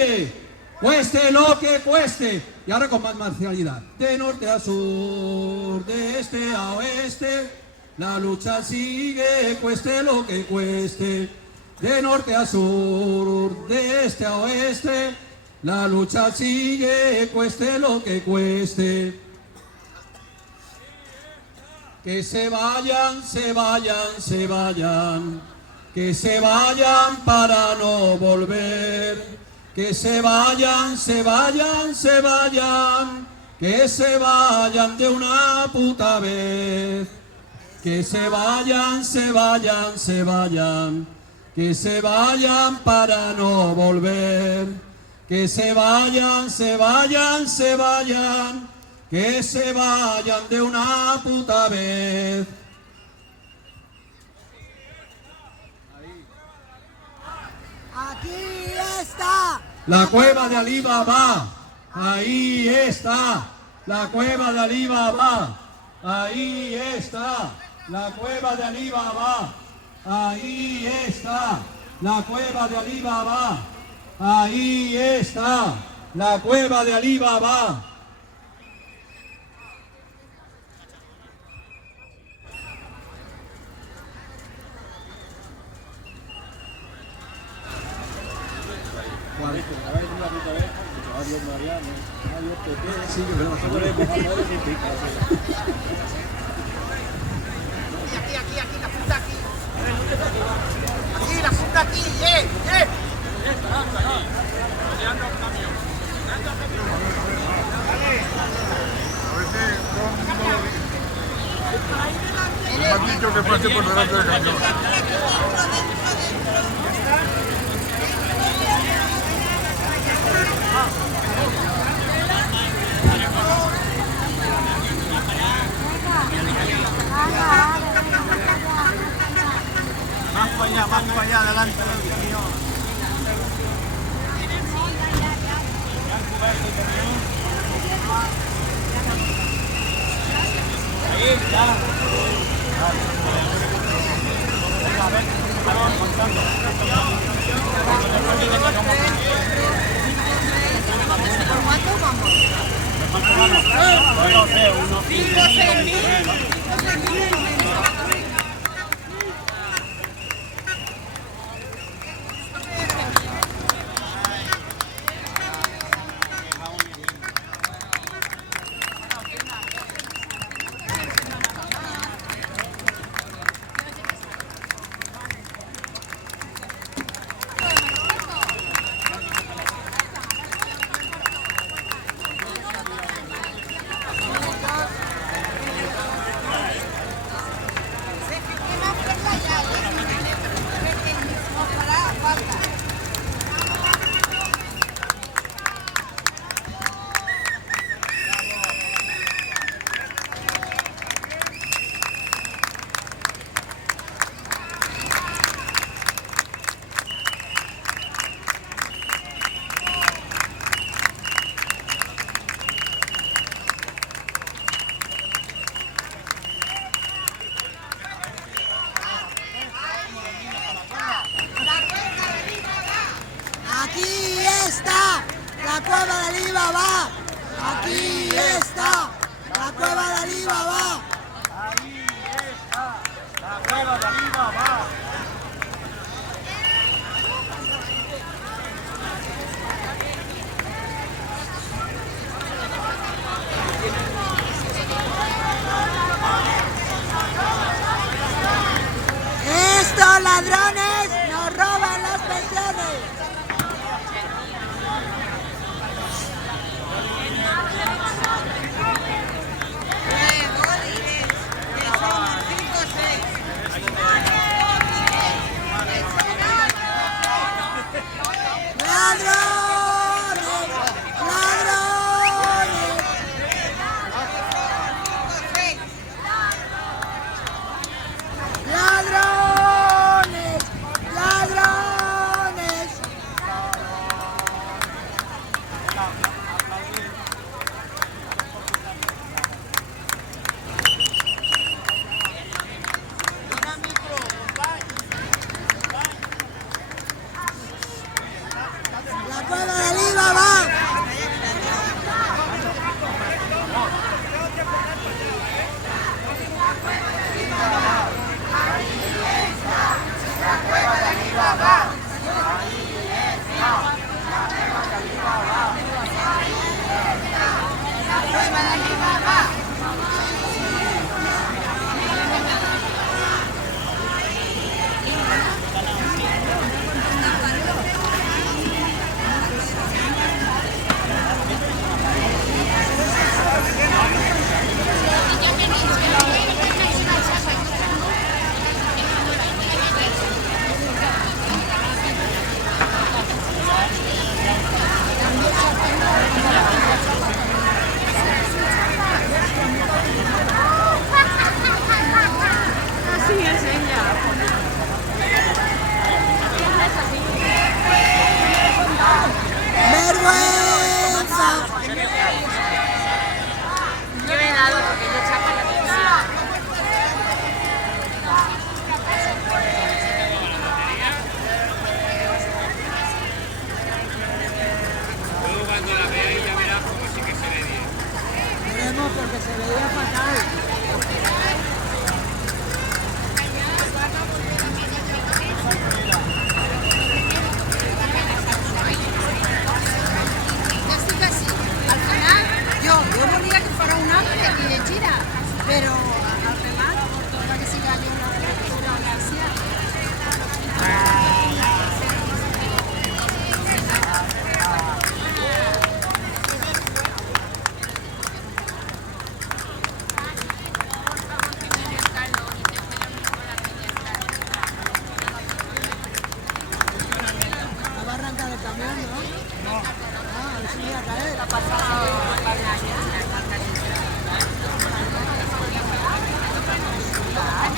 sigue, cueste lo que cueste. Y ahora con más marcialidad. De norte a sur, de este a oeste, la lucha sigue, cueste lo que cueste. De norte a sur, de este a oeste, la lucha sigue, cueste lo que cueste. Que se vayan, se vayan, se vayan, que se vayan para no volver. Que se vayan, se vayan, se vayan, que se vayan de una puta vez. Que se vayan, se vayan, se vayan, que se vayan para no volver. Que se vayan, se vayan, se vayan, que se vayan de una puta vez. Aquí está La cueva de Ali Baba, ahí está. La cueva de Ali Baba, ahí está. La cueva de Ali Baba, ahí está. La cueva de Ali Baba, ahí está. La cueva de Ali Baba. Aquí, la punta aquí. Aquí, la punta aquí, Me han dicho que pase por delante del camión. Más para allá, adelante del camión. Ahí, ya. Venga, a ver, contando. ¿Cuánto vamos? No sé, unos 5 o 6 mil. Aquí está la cueva de Ali Baba. Aquí está la cueva de Ali Baba. Ahí está, la cueva de Ali Baba. Estos ladrones nos roban las pensiones. Se veía fatal. Yo volia que farà un altre que llegirà, però al final torna que siga allò una gràcia. La va a arrancar el camión, ¿no? No. Ah, a ver si me iba a caer. Ha